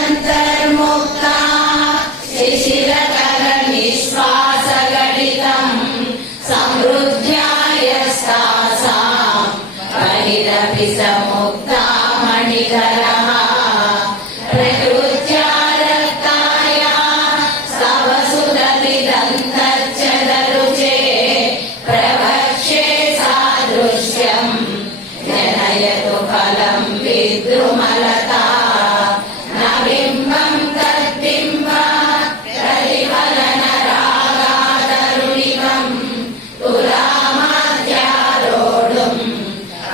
महत्यन्तर्मुक्ता शिशिरकरनिश्वासगणितम् समृद्ध्यायस्तासाम् परिरपि समुक्ता मणिधरः प्रकृत्या रक्ताया स्तवसुरभिदन्तर्चलरुचे प्रवक्ष्ये सादृश्यम् जनयतु फलम् विद्रुमलता न बिम्बम् तद्बिम्ब प्रतिफलनरागातरुणिकम् तुलामाद्यारोढुम्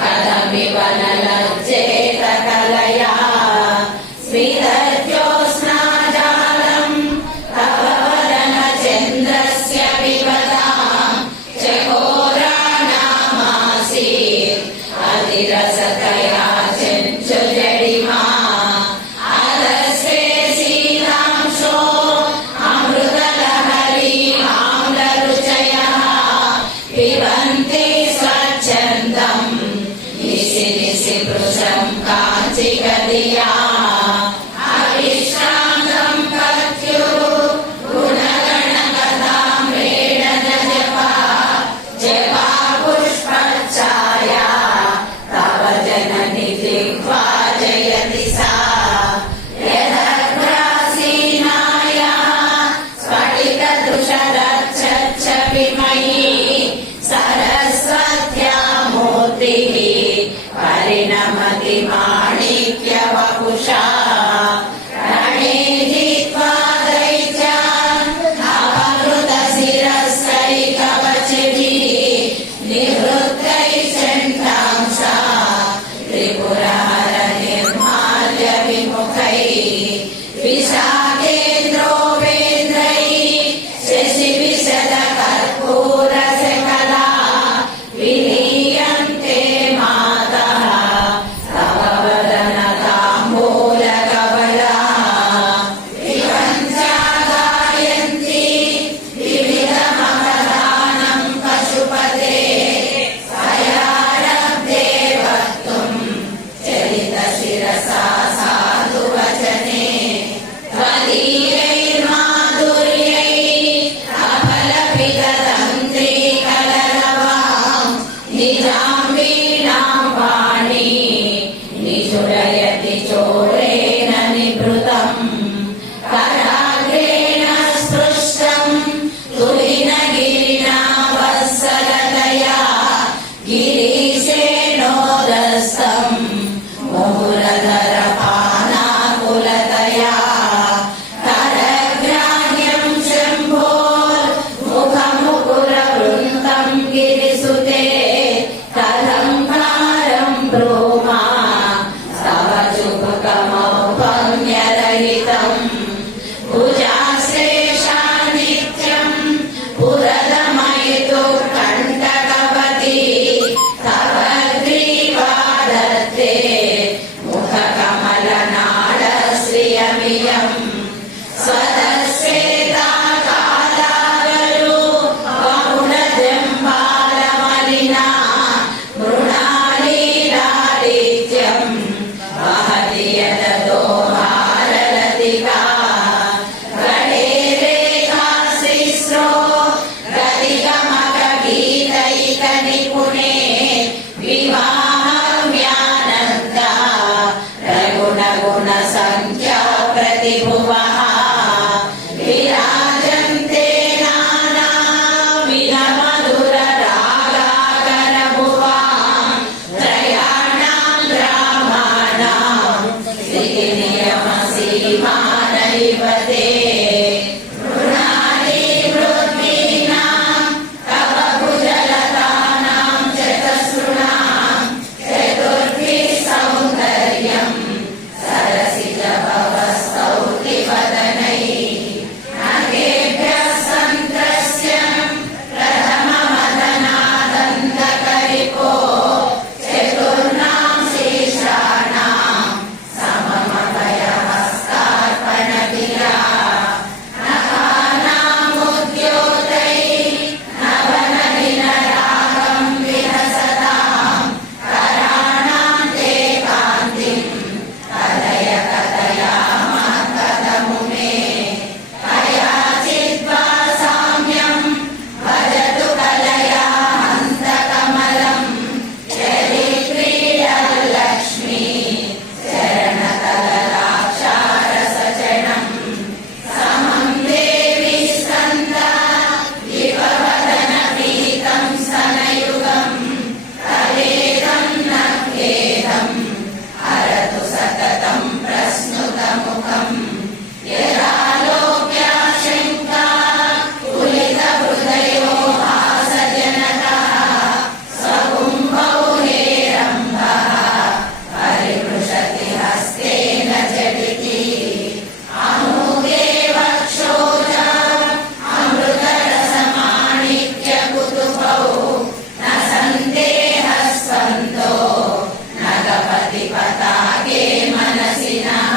कथमिव न लज्जेत कलया स्मितज्योत्स्नाजालम् तव वदनचन्द्रस्य विपदाम् चकोराणामासीत् अतिरसतया चञ्चुजडिमा आदस्ते सीतांशो अमृतलहरी आम्लरुचयः पिबन्ति स्वच्छन्दम् निशि निशि पृशम् काञ्चिकदिया अविश्रान्तम् पत्युः गुणगणकथाम्रेण न जपा जपा पुष्पच्छाया तव जननि जिह्वा जयति सा यदग्रासीनाया स्फटिकदृशरच्छच्छविमयी सरस्वत्या मूर्तिः परिणमति माणिक्यवपुषा रणे जित्वा दैत्यान् अपहृतशिरस्कैकवचभिः निवृत्तैश्चण्डांसा त्रिपुरहर निर्माल्य विमुखैः विशाखेन्द्रोपेन्द्रैः शशिविशदकर्पूरशकला विलीयन्ते मातः तव वदनताम्बूलकवला विवञ्चा गायन्ति विविधमवधानम् पशुपते स्वयारब्धे वक्तुम् चलितशिरसा साधुवचने त्वदीयैर्माधुर्यैः अफलपिततन्त्रीकलरवाम् निजाम् वीणाम् वाणी निषुडयति चोरेण निभृतम् कराग्रेण स्पृष्टम् तुहिनगिरिणा वत्सलतया गिरीशेणोदस्तम् मुहुरधरपानाकुलतया करग्राह्यम् शम्भोर्मुखमुकुरवृन्तम् गिरिसुते कलङ्कारम् ब्रूमा स्तव शुभकमौपम्यरहितम् भुजाश्लेषा नित्यम् पुरदमयितुः कण्टकवती तव ग्रीवादत्ते मुखकमलनाडश्रियमियम् स्वतस्वेताकालावलु बहुणजम्बालमलिना मृणालीलादित्यम् वहति यददोहारलतिका गणेरेखाशिस्रो गतिगमकगीतैकनिपुणे विवाहव्यानन्दा रघुणगुणसङ्ख्या प्रतिभुवः विराजन्ते नानाविधमधुररागाकरभुवाम् त्रयाणाम् ग्रामाणाम् श्रीनियमसीमानैव ते मृणाली वृद्धीनाम् तव भुजलतानाम् चतसृणाम् चतुर्भिः सौन्दर्यम् सरसिजभवस्तौति वदनैः नगेभ्यः सन्त्रस्यम् प्रथममदनादन्दकरिको चतुर्णाम् शेषाणाम् सममभयहस्तार्पणभिरा यदालोक्याशङ्का कुलितहृदयो हासजनकः स्वकुम्भौ हेरम्बः परिमृशति हस्तेन झटिति अमूगे वक्षोजा अमृतरसमाणिक्यकुतुकौ न सन्देहः स्पन्दो न गपति पताके मनसि नः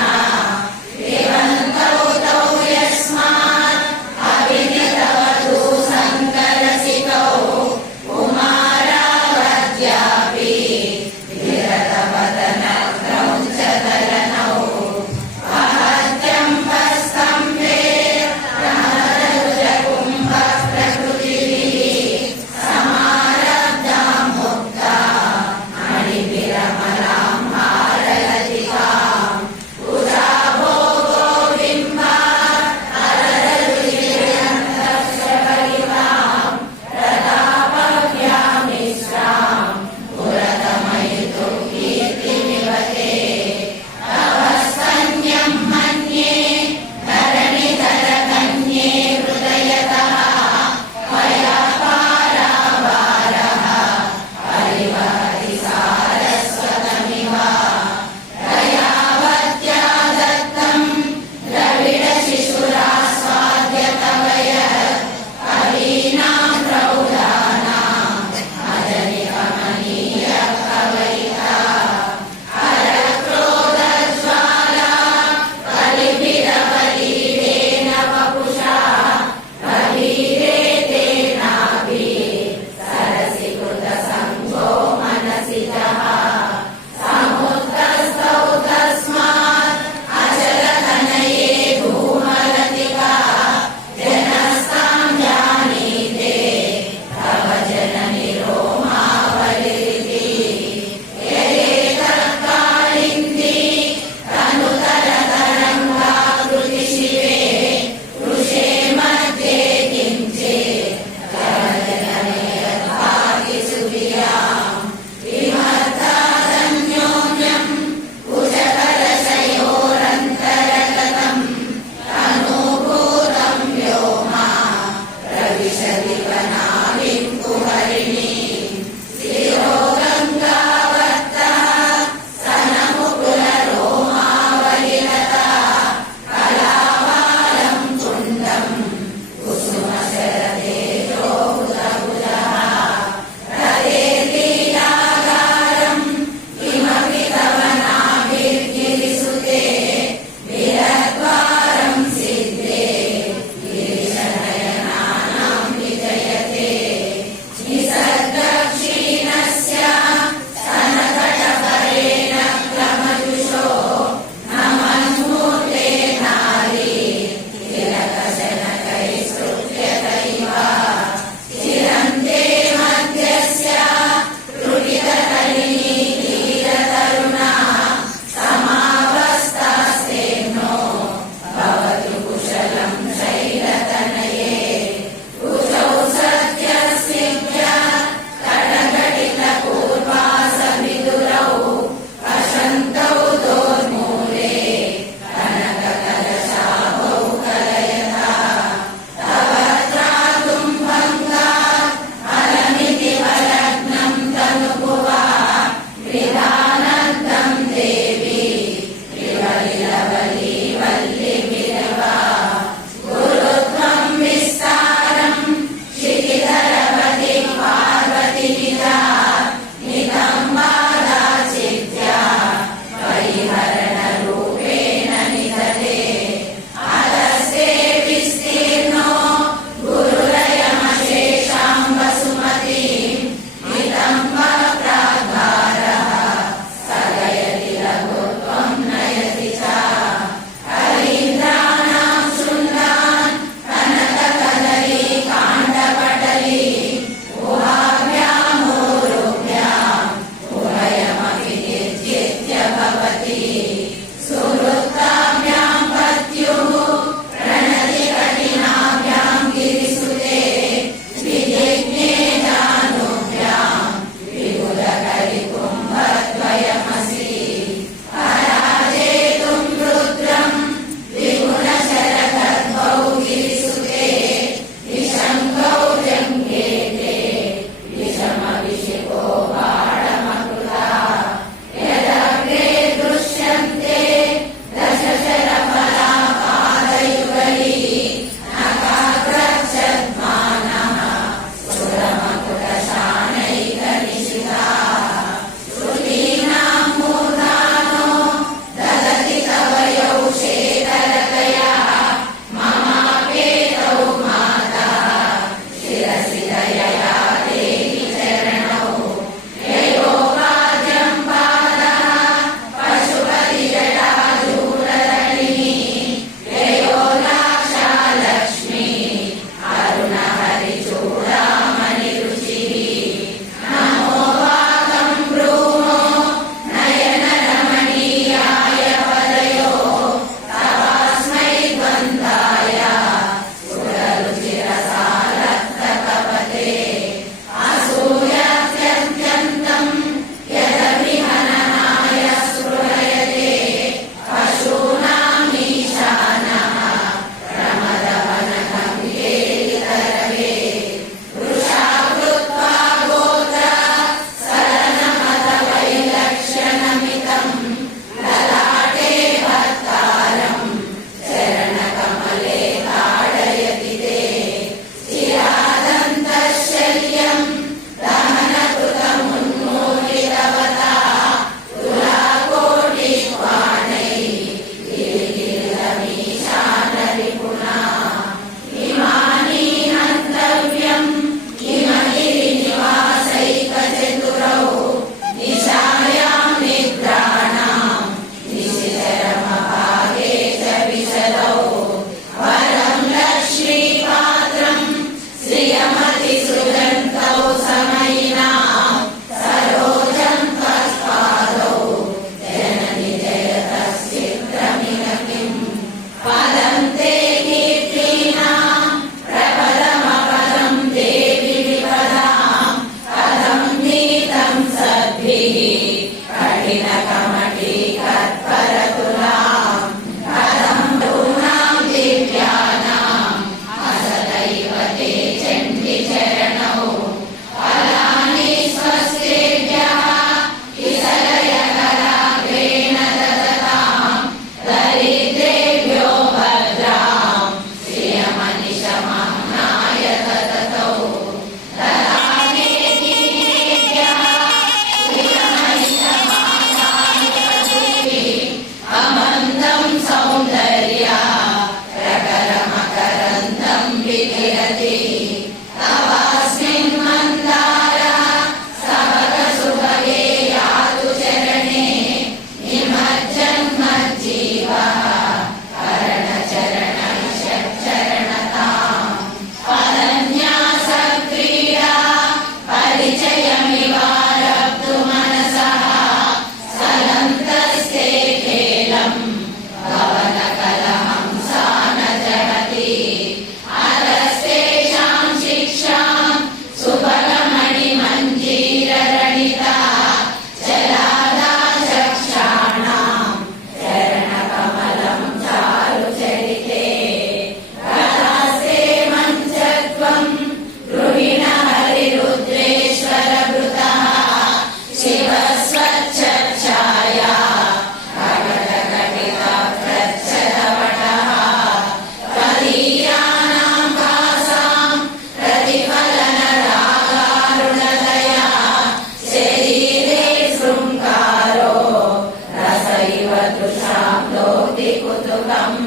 लोति कुतुकम्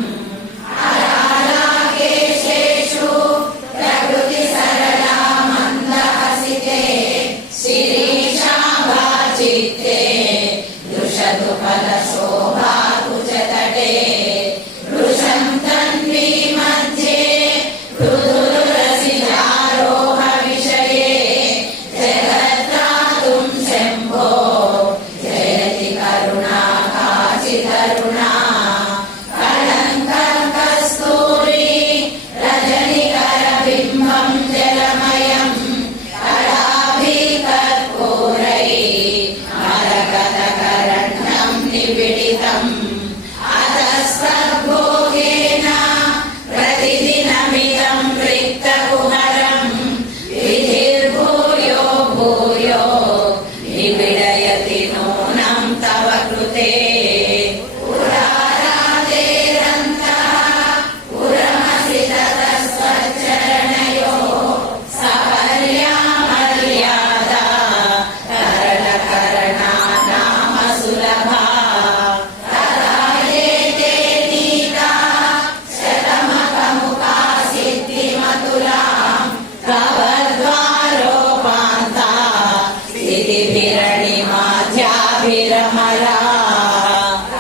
अरालाकेशेषु प्रकृति सरला मन्दहसिते शिरीषाभा चित्ते दृशतु फलशोभा कुचतटे वृषं तन्वी मध्ये हृदुरसिजारोह विषये जगत्रातुं शम्भो जयति करुणा काचिदरुणा कलङ्कं कस्तूरी रजनिकरबिम्बं जलमयं कलाभिकर्पूरै मरकतकरण्यं निबिडितम् अतस्तद्भोगेन प्रतिदिनमिदं रिक्तकुहरं विधिर्भूयो भूयो निबिडयति नूनं तव कृते पुराराधेरन्तः पुरमसि ततस्त्वच्चरणयो सपर्या मर्यादा तरलकरणा नाम सुलभा तदा ये ते नीता शतमकमुखा सिद्धिमतुलां कवद्वारोपान्ता स्थितिभिरणिमाध्याभिरमला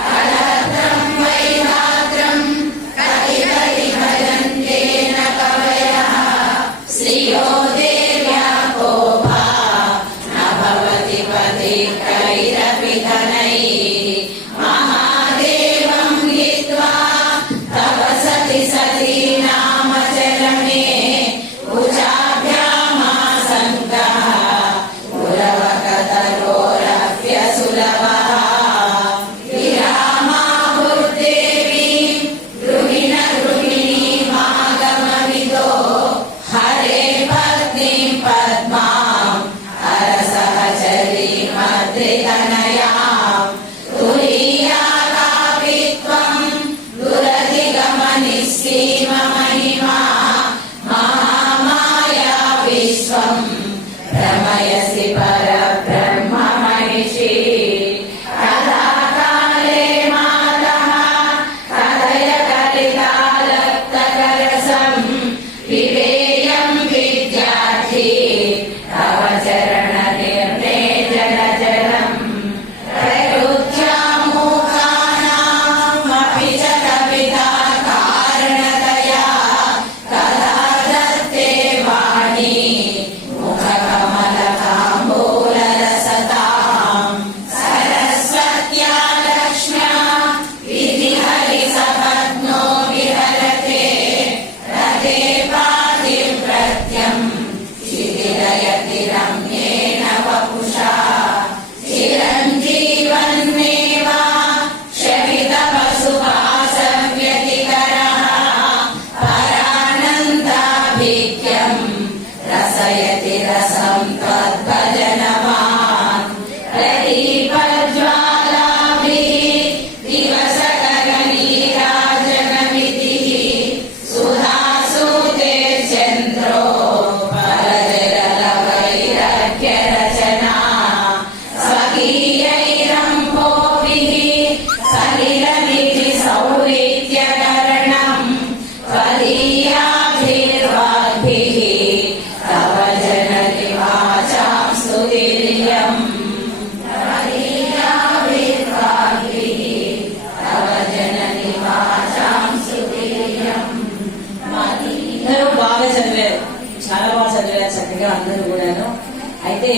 कलत्रं वैरात्रं कलिकलि भजन्ते न कवयः श्रियो देव्याकोपा न भवति पथिकैरपि धनैः महादेवं हित्वा तव सति सती नाम चरणे भुजाभ्यामासङ्गः पुरवकतरोरप्यसुलभः विरामाभुर्देवी गृहिण गृहिणीमागमविदो हरे पत्नीं पद्माम् अरसहचरीमद्रितनयाम् तुरीयाकापि त्वं दुरधिगमनिःसीममहिमा महामाया विश्वम् भ्रमयसि परब्रह्म महिषी कदा काले मातः कथय कलिकालक्तकरसं पिबेयं विद्यार्थी तव चरणनिर्णे जलजलम् प्रकृत्यामूकानामपि च कविता कारणतया कदा दत्ते वाणी मुखकमलताम्बूलरसताम् सरस्वत्या लक्ष्म्या विधिहरिसपत्नो विहरते रते पातिव्रत्यम् शिथिलयति रम्येण वपुषा चिरञ्जीवन्नेव शमितपशुपाशव्यतिकरः परानन्दाभिज्ञम् रसयति रसं त्वद्भजनवान् प्रदीपज्वालाभिः दिवसकरनीराजनमितिः सुधासूते चन्द्रो परजलवैराग्यरचना स्वकीयैरम्भोभिः सलिलनिधिसौविध्यकरणम् त्वदीयाभिर्वाग्भिः तव जननि वाचां स्तुतिर्यम् त्वदीयाभिर्वाग्भिः तव जननि वाचां स्तुतिर्यम् అందరూ బాగా చదివారు, చాలా బాగా చదివారు చక్కగా అందరూ కూడాను. అయితే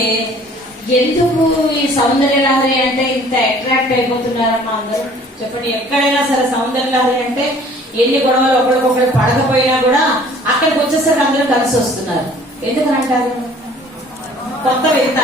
ఎందుకు ఈ సౌందర్య లహరి అంటే ఇంత అట్రాక్ట్ అయిపోతున్నారమ్మా అందరూ చెప్పండి. ఎక్కడైనా సరే సౌందర్య లహరి అంటే ఎన్ని గొడవలు ఒకరికొకరు పడకపోయినా కూడా అక్కడికి వచ్చేసరికి అందరూ కలిసి వస్తున్నారు. ఎందుకని అంటారు? కొత్త వింత